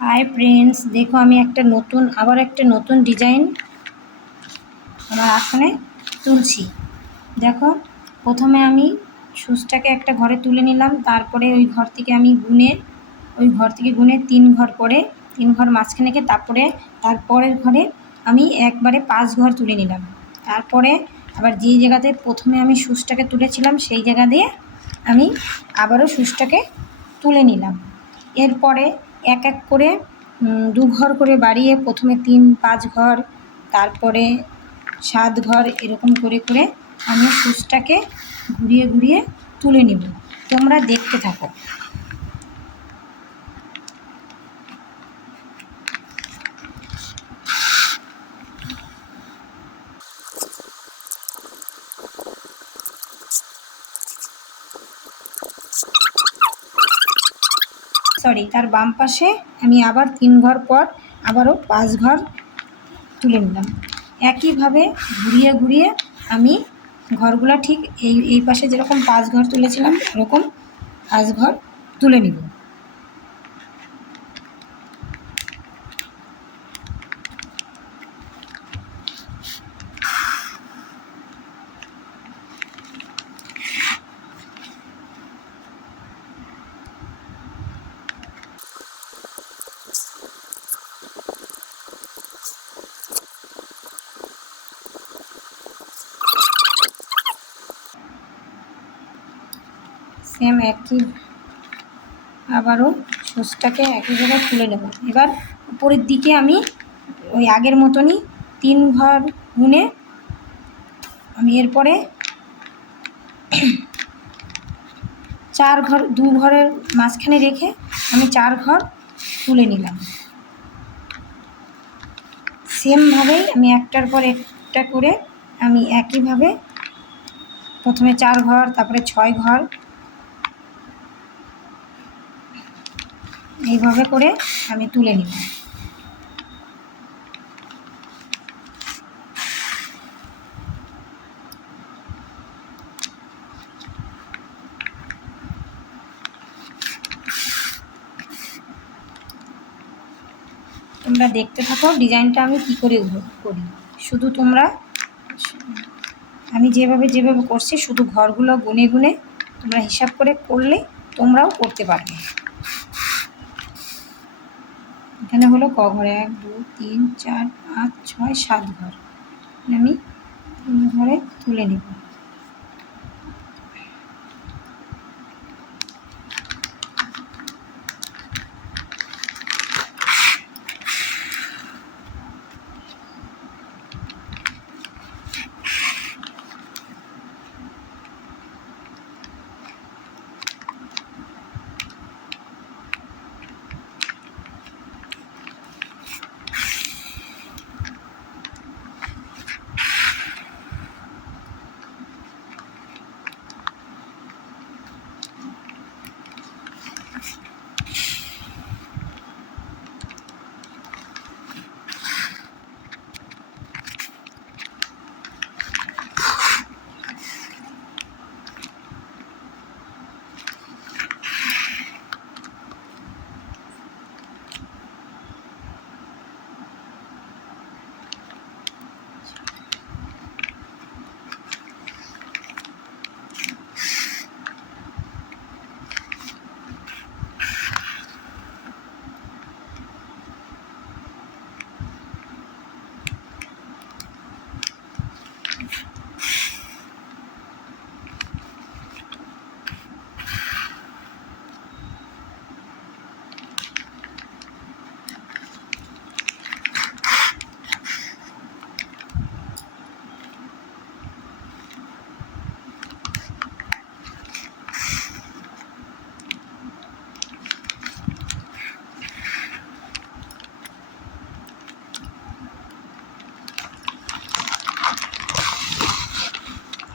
Hi friends দেখো, আমি একটা নতুন, আবার একটা নতুন ডিজাইন আমার আসনে তুলছি। দেখো, প্রথমে আমি সুচটাকে একটা ঘরে তুলে নিলাম, তারপরে ওই ঘর থেকে আমি গুনে, ওই ঘর থেকে গুনে তিন ঘর করে তিন ঘর মাঝখানে রেখে তারপরে, তারপরের ঘরে আমি একবারে পাঁচ ঘর তুলে নিলাম। তারপরে আবার যেই জায়গাতে প্রথমে আমি সুচটাকে তুলেছিলাম, সেই জায়গা দিয়ে আমি আবারও সুচটাকে তুলে নিলাম। এরপরে এক এক করে দু ঘর করে বাড়িয়ে প্রথমে তিন, পাঁচ ঘর, তারপরে সাত ঘর এরকম করে করে আমি সুচটাকে ঘুরিয়ে ঘুরিয়ে তুলে নেব। তোমরা দেখতে থাকো। সরি তার বাম পাশে আমি আবার তিন ঘর পর আবারও পাঁচ ঘর তুলে নিলাম। একইভাবে ঘুরিয়ে ঘুরিয়ে আমি ঘরগুলো ঠিক এই এই পাশে যেরকম পাঁচ ঘর তুলেছিলাম, ওরকম পাঁচ ঘর তুলে নিব। সেম একই। আবারও সসটাকে একই জায়গায় তুলে নেব। এবার উপরের দিকে আমি ওই আগের মতনই তিন ঘর গুনে আমি এরপরে চার ঘর, দু ঘরের মাঝখানে রেখে আমি চার ঘর তুলে নিলাম। সেমভাবেই আমি একটার পর একটা করে আমি একইভাবে প্রথমে চার ঘর, তারপরে ছয় ঘর এইভাবে করে আমি তুলে নিব। তোমরা দেখতে থাকো ডিজাইনটা আমি কি করে করি। শুধু তোমরা আমি যেভাবে যেভাবে করছি, শুধু ঘরগুলো গুনে গুনে তোমরা হিসাব করে করলে তোমরাও করতে পারবে। এখানে হলো ক ঘরে? এক দু তিন, চার, পাঁচ, ছয়, সাত ঘর। আমি তিন ঘরে তুলে নেব।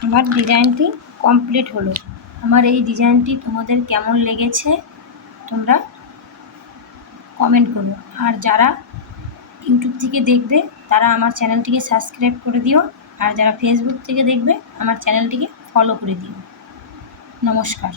আমার ডিজাইনটি কমপ্লিট হলো। আমার এই ডিজাইনটি তোমাদের কেমন লেগেছে তোমরা কমেন্ট করো। আর যারা ইউটিউব থেকে দেখবে, তারা আমার চ্যানেলটিকে সাবস্ক্রাইব করে দিও। আর যারা ফেসবুক থেকে দেখবে, আমার চ্যানেলটিকে ফলো করে দিও। নমস্কার।